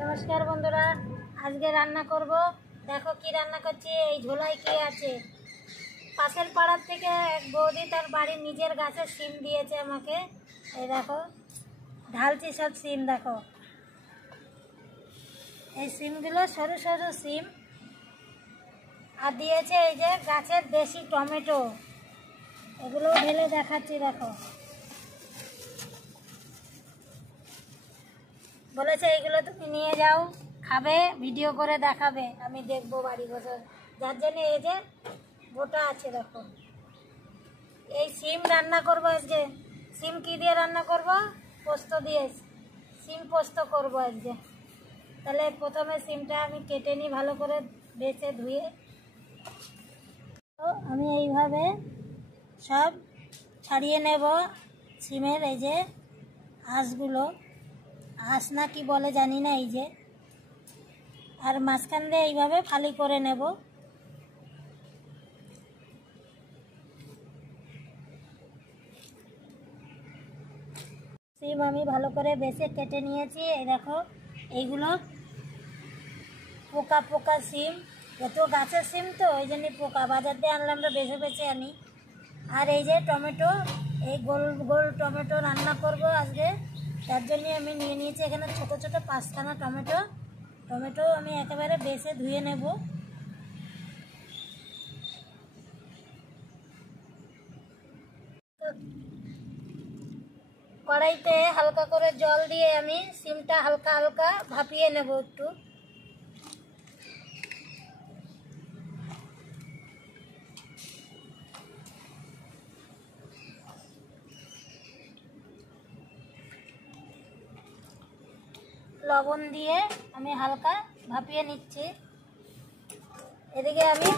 নমস্কার বন্ধুরা, আজকে রান্না করব। দেখো কি রান্না করছি। এই ঝোলায় কি আছে। পাশের পাড়ার থেকে এক বৌদি তার বাড়ির নিজের গাছের সিম দিয়েছে আমাকে। এই দেখো ঢালছি সব সিম। দেখো এই সিমগুলো সরু সরু সিম, আর দিয়েছে এই যে গাছের দেশি টমেটো। এগুলো ঢেলে দেখাচ্ছি। দেখো বলেছে এইগুলো তুমি নিয়ে যাও, খাবে, ভিডিও করে দেখাবে, আমি দেখবো বাড়ি বসে। যার জন্য এই যে গোটা আছে। দেখো এই সিম রান্না করবো আজকে। সিম কি দিয়ে রান্না করব? পোস্ত দিয়ে সিম পোস্ত করবো আজকে। তাহলে প্রথমে সিমটা আমি কেটে নিই ভালো করে, বেছে ধুয়ে। তো আমি এইভাবে সব ছাড়িয়ে নেব সিমের এই যে আঁশগুলো। আঁশ না কি বলে জানি না। এই যে আর মাঝখান দিয়ে এইভাবে ফালি করে নেব। সিম আমি ভালো করে বেছে কেটে নিয়েছি। এই দেখো এইগুলো পোকা পোকা সিম, এত গাছের সিম তো ওই জন্যই পোকা। বাজার দিয়ে আনলে আমরা বেছে বেছে আনি। আর এই যে টমেটো, এই গোল গোল টমেটো রান্না করব আজকে। তার জন্যে আমি নিয়ে নিয়েছি এখানে ছোট ছোট 5খানা টমেটো। টমেটো আমি একেবারে বেছে ধুয়ে নেব। কড়াইতে হালকা করে জল দিয়ে আমি সিমটা হালকা হালকা ভাপিয়ে নেব একটু। লবণ দিয়ে আমি হালকা ভাপিয়ে নিচ্ছি। এদিকে আমি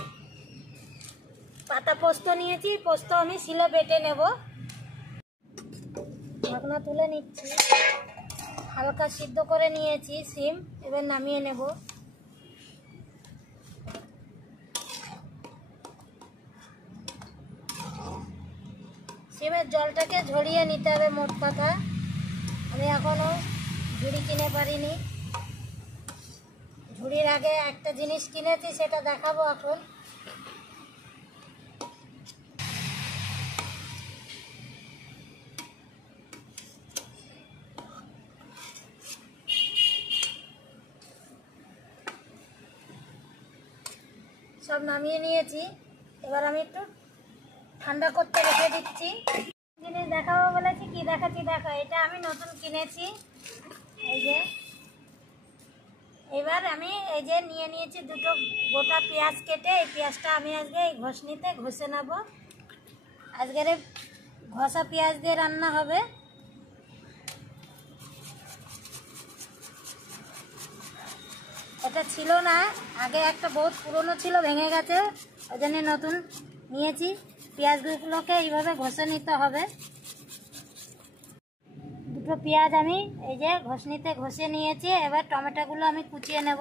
পাতা পোস্ত নিয়েছি, পোস্ত আমি শিলে বেটে নেব। ঢাকনা তুলে নিচ্ছি। হালকা সিদ্ধ করে নিয়েছি সিম, এবার নামিয়ে নেব। সিমের জলটাকে ঝরিয়ে নিতে হবে মোট কথা। আমি এখনও ঝুড়ি কিনে পারিনি। ঝুড়ির আগে একটা জিনিস কিনেছি, সেটা দেখাবো এখন। সব নামিয়ে নিয়েছি। এবার আমি একটু ঠান্ডা করতে রেখে দিচ্ছি। জিনিস দেখাবো বলেছি, কি দেখাচ্ছি দেখো। এটা আমি নতুন কিনেছি। এই যে এবার আমি এই যে নিয়ে নিয়েছি দুটো গোটা পেঁয়াজ কেটে। এই পেঁয়াজটা আমি আজকে এই ঘষনিতে ঘষে নেব। আজকের ঘষা পেঁয়াজ দিয়ে রান্না হবে। এটা ছিল না আগে, একটা বহুত পুরনো ছিল, ভেঙে গেছে, ওই জন্য নতুন নিয়েছি। পেঁয়াজগুলোকে এইভাবে ঘষে নিতে হবে। দুটো পেঁয়াজ আমি এই যে ঘষনিতে ঘষে নিয়েছি। এবার টমেটোগুলো আমি কুচিয়ে নেব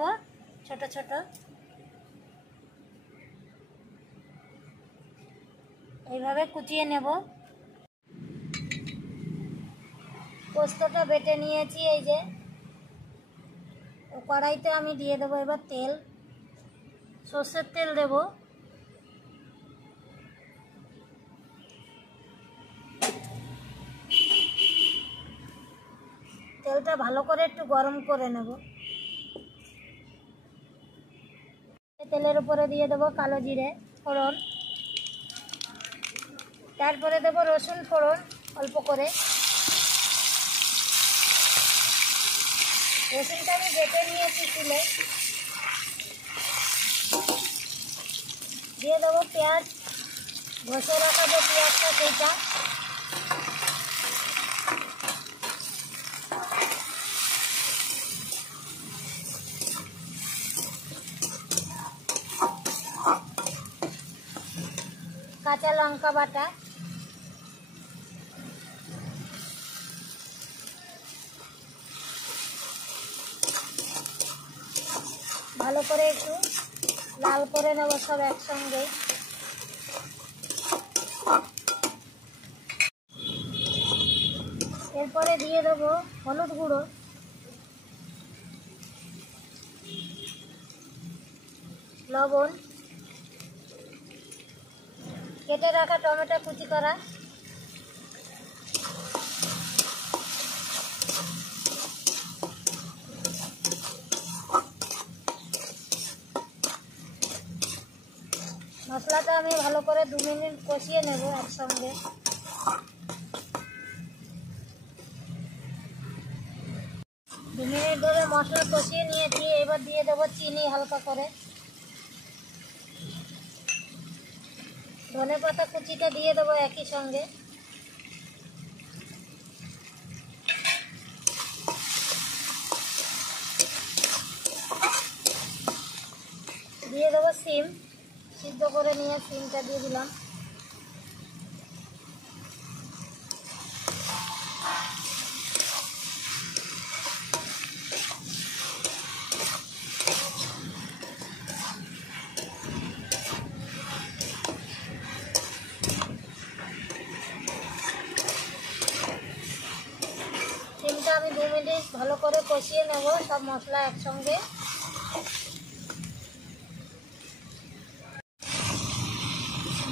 ছোট ছোট। এইভাবে কুচিয়ে নেব। পোস্তটা বেটে নিয়েছি। এই যে কড়াইতে আমি দিয়ে দেবো এবার তেল, সর্ষের তেল দেব। তেলটা ভালো করে একটু গরম করে নেব। তেলের উপরে দিয়ে দেবো কালো জিরে ফোড়ন, তারপরে দেবো রসুন ফোড়ন অল্প করে। রসুনটা আমি বেটে নিয়েছি তুলে। দিয়ে দেবো পেঁয়াজ, ঘষে রাখা যে পেঁয়াজটা সেইটা। কাঁচা লঙ্কা বাটা, ভালো করে একটু লাল করে নেব সব একসঙ্গে। এরপরে দিয়ে দেবো হলুদ গুঁড়ো, লবণ, কেটে রাখা টমেটো কুচি করা, মশলাটা আমি ভালো করে 2 মিনিট কষিয়ে নেব একসঙ্গে। দু মিনিট ধরে মশলা কষিয়ে নিয়েছি, এবার দিয়ে দেবো চিনি হালকা করে, ধনে পাতা কুচিটা দিয়ে দেবো একই সঙ্গে, দিয়ে দেবো সিম, সিদ্ধ করে নিয়ে সিমটা দিয়ে দিলাম। সিমটা আমি 2 মিনিট ভালো করে কষিয়ে নেব সব মশলা একসঙ্গে।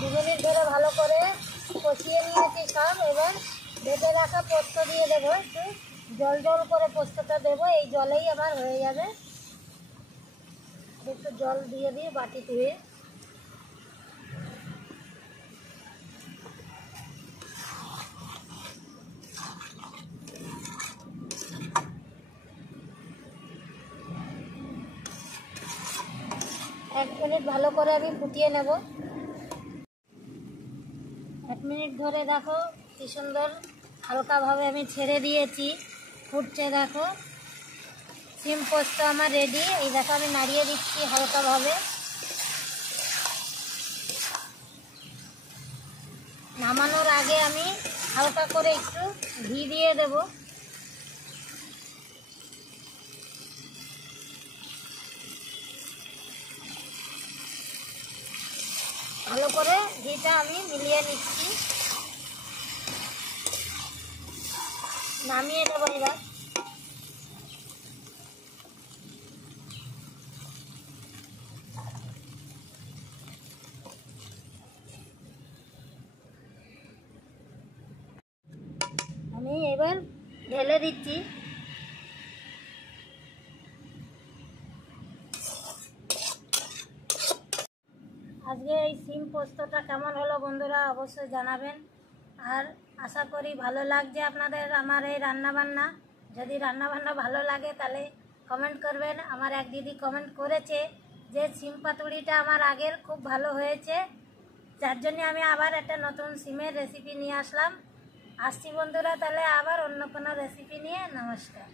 2 মিনিট ধরে ভালো করে কষিয়ে নিয়েছি সব। এবার বেটে রাখা পোস্ত দিয়ে দেবো, একটু জল জল করে পোস্তটা দেবো, এই জলেই আমার হয়ে যাবে। একটু জল দিয়ে দিই বাটি ধুয়ে। এক মিনিট ভালো করে আমি ফুটিয়ে নেব। 1 মিনিট ধরে দেখো কি সুন্দর হালকাভাবে আমি ছেড়ে দিয়েছি, ফুটছে দেখো। সিম পোস্ত আমার রেডি। এই দেখো আমি নাড়িয়ে দিচ্ছি হালকাভাবে। নামানোর আগে আমি হালকা করে একটু ঘি দিয়ে দেব। ভালো করে ঘিটা আমি মিলিয়ে নিচ্ছি, নামিয়ে দেবো এবার। আমি এবার ঢেলে দিচ্ছি। আজকে এই সিম পোস্তটা কেমন হলো বন্ধুরা অবশ্যই জানাবেন। আর আশা করি ভালো লাগছে আপনাদের আমার এই রান্নাবান্না। যদি রান্নাবান্না ভালো লাগে তাহলে কমেন্ট করবেন। আমার এক দিদি কমেন্ট করেছে যে সিম পাতুড়িটা আমার আগের খুব ভালো হয়েছে, যার জন্য আমি আবার একটা নতুন সিমের রেসিপি নিয়ে আসলাম। আসছি বন্ধুরা, তাহলে আবার অন্য কোনো রেসিপি নিয়ে। নমস্কার।